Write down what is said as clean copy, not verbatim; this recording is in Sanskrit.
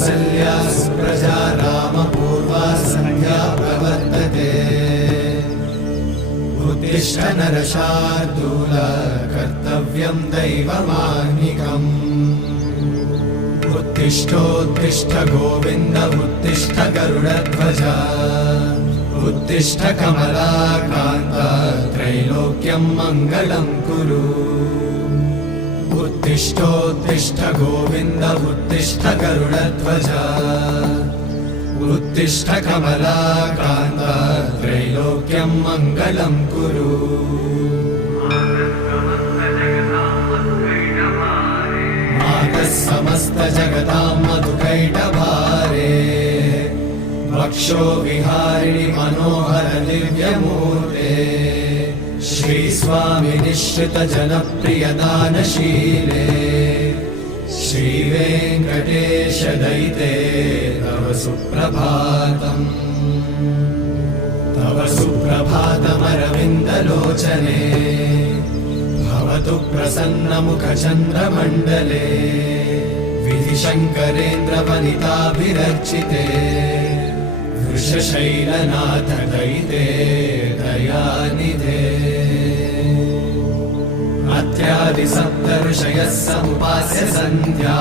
कौसल्या सुप्रजा रामपूर्वा सन्ध्या प्रवर्तते उत्तिष्ठ नरशार्दूल कर्तव्यं दैवमाह्निकम् उत्तिष्ठोत्तिष्ठ गोविन्द उत्तिष्ठ गरुडध्वज उत्तिष्ठ कमलाकान्त त्रैलोक्यं मङ्गलं कुरु उत्तिष्ठोत्तिष्ठ गोविन्द उत्तिष्ठ गरुडध्वज उत्तिष्ठ कमलाकान्त त्रैलोक्यं मङ्गलं कुरु मातः समस्त जगतां मधुकैटभारे वक्षो विहारिणि मनोहर दिव्यमूर्ते श्रीस्वामि निश्चित जनप्रिय दानशीले श्रीवेङ्कटेश दयिते तव सुप्रभातम् तव सुप्रभातमरविन्दलोचने भवतु प्रसन्नमुखचन्द्रमण्डले विधिशङ्करेन्द्रवनिताभिरर्चिते वृषशैलनाथ दयिते दयानिधे अत्यादि सप्त ऋषयः समुपास्य सन्ध्या